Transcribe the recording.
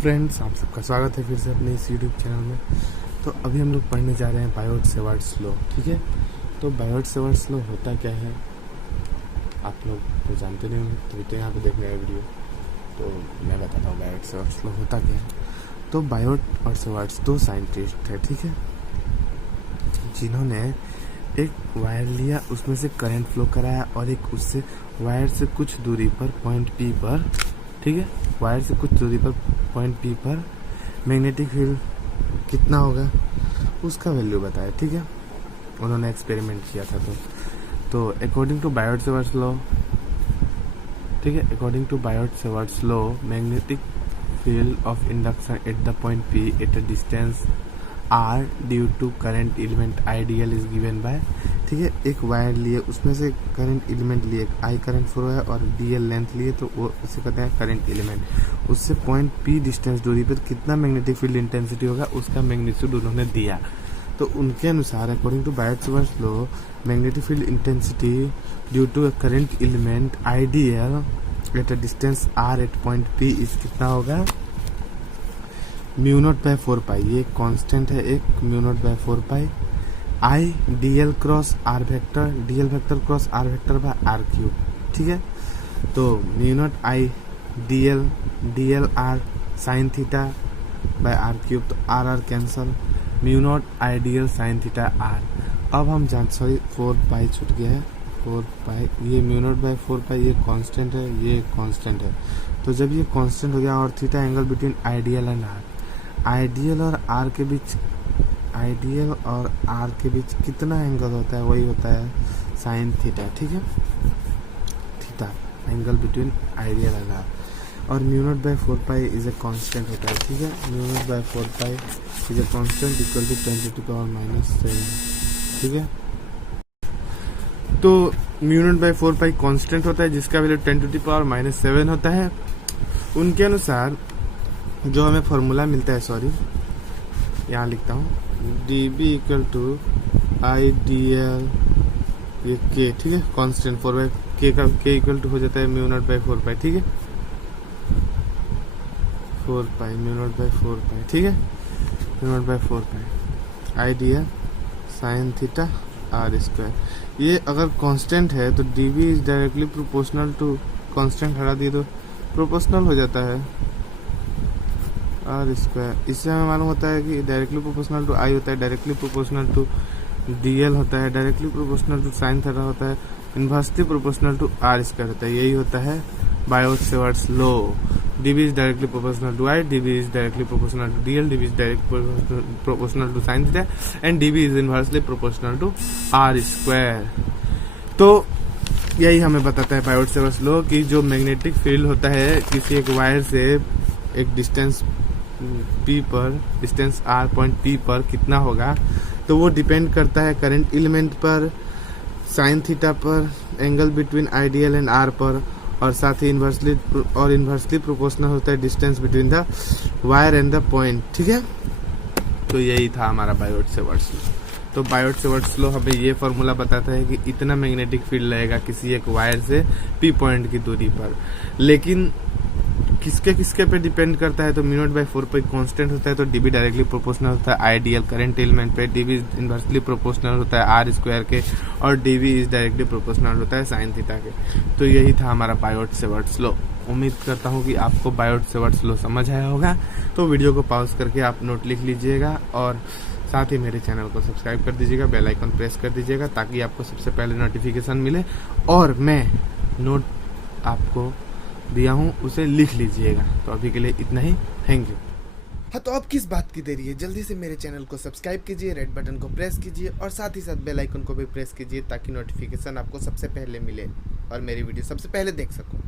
Friends, आप सबका स्वागत है फिर से अपने इस यूट्यूब चैनल में। तो अभी हम लोग पढ़ने जा रहे हैं बायोट-सेवर्ट्स लॉ। ठीक है, तो बायोट-सेवर्ट्स लॉ होता क्या है आप लोग तो जानते नहीं होंगे, तो यहाँ पे देखने का वीडियो तो मैं बताता हूँ बायोट-सेवर्ट्स लॉ होता क्या है। तो बायोट और सेवर्ट्स दो साइंटिस्ट है, ठीक है, जिन्होंने एक वायर लिया, उसमें से करंट फ्लो कराया और एक उससे वायर से कुछ दूरी पर पॉइंट पी पर, ठीक है, वायर से कुछ दूरी पर पॉइंट पी पर मैग्नेटिक फील्ड कितना होगा उसका वैल्यू बताया। ठीक है, उन्होंने एक्सपेरिमेंट किया था। तो अकॉर्डिंग टू बायोट-सेवर्ट्स लॉ, ठीक है, according to Biot Savart's law magnetic field of induction at the point P at a distance R due to current element ideal is given by, ठीक है, एक वायर लिए, उसमें से करंट एलिमेंट लिए, I current flow है और डीएल लेंथ लिए, तो वो उसे कहते हैं करंट एलिमेंट। उससे पॉइंट पी डिस्टेंस दूरी पर कितना मैग्नेटिक फील्ड इंटेंसिटी होगा उसका मैग्नीट्यूड उन्होंने दिया। तो उनके अनुसार according to Biot Savart's law magnetic field intensity due to a current element ideal at a distance R at point P is कितना होगा, म्यू नॉट बाय 4 पाई। ये कांस्टेंट है एक, mu naught by 4 pi I dl cross r vector, dl vector cross r vector by r cube. ठीक है, तो mu naught I dl r sine theta by r cube, तो r r cancel, mu naught I dl sine theta r. अब हम जान, sorry 4 पाई छूट गया है, 4 पाई, ये म्यू नॉट बाय 4 पाई ये कांस्टेंट है, ये कांस्टेंट है। तो जब ये कांस्टेंट हो गया और theta angle between ideal and r, ideal और आर के बीच, आइडियल और आर के बीच कितना एंगल होता है, वही होता है साइन थीटा। ठीक है, theta angle between ideal and r, और mu naught by 4 pi is a constant होता है। ठीक है, mu naught by 4 pi is a constant equal to 10⁻⁷। ठीक है, तो mu naught by 4 pi constant होता है जिसका वैल्यू 10⁻⁷ होता है। उनके अनुसार जो हमें फॉर्मूला मिलता है, सॉरी यहाँ लिखता हूँ, d B equal to I d l, ये के, ठीक है, कांस्टेंट 4 बाई के का के इक्वल टू हो जाता है म्यू नॉट बाई 4 पाई। ठीक है, 4 pi mu naught by 4 pi, ठीक है, mu naught by 4 pi I d l sine theta r square. ये अगर कांस्टेंट है तो d B is directly proportional to, constant हटा दिए तो प्रोपोर्शनल हो जाता है आर स्क्वायर। इससे हमें मालूम होता है कि डायरेक्टली प्रोपोर्शनल टू आई होता है, डायरेक्टली प्रोपोर्शनल टू डीएल होता है, directly proportional to sine theta होता है, inversely proportional to r square होता है। यही होता है Biot Savart's law. DB is directly proportional to I, dB is directly proportional to dl, dB is directly proportional to sine theta and dB is inversely proportional to r square. तो यही हमें बताता है बायोट-सेवर्ट्स लॉ कि जो magnetic field होता है किसी एक वायर से एक डिस्टेंस पी पर, डिस्टेंस आर पॉइंट पी पर कितना होगा, तो वो डिपेंड करता है करंट एलिमेंट पर, साइन थीटा पर, angle between ideal and r पर, और साथ ही इन्वर्सली प्रोपोर्शनल होता है distance between the wire and the point. ठीक है, तो यही था हमारा बायोट-सेवर्ट्स लॉ। तो बायोट-सेवर्ट्स लॉ हमें ये फॉर्मूला बताता है कि इतना मैग्नेटिक फील्ड रहेगा किसी एक वायर से पी पॉइंट की दूरी पर। लेकिन किसके किसके पे डिपेंड करता है, तो mu naught by 4 pi constant होता है, तो डीबी डायरेक्टली प्रोपोर्शनल होता है आइडियल करंट एलिमेंट पे, डीबी इनवर्सली प्रोपोर्शनल होता है आर स्क्वायर के, और डीबी इज डायरेक्टली प्रोपोर्शनल होता है साइन थीटा के। तो यही था हमारा बायोट-सेवर्ट्स लॉ। उम्मीद करता हूँ कि आपको बायोट-सेवर्ट्स लॉ समझ आया होगा। तो वीडियो को पॉज करके आप नोट लिख लीजिएगा और साथ ही मेरे चैनल को सब्सक्राइब कर दीजिएगा, बेल आइकन प्रेस कर दीजिएगा ताकि आपको सबसे पहले नोटिफिकेशन मिले, और मैं नोट आपको दिया हूँ उसे लिख लीजिएगा। तो अभी के लिए इतना ही, थैंक यू। हाँ, तो अब किस बात की देरी है, जल्दी से मेरे चैनल को सब्सक्राइब कीजिए, रेड बटन को प्रेस कीजिए और साथ ही साथ बेल आइकन को भी प्रेस कीजिए ताकि नोटिफिकेशन आपको सबसे पहले मिले और मेरी वीडियो सबसे पहले देख सको।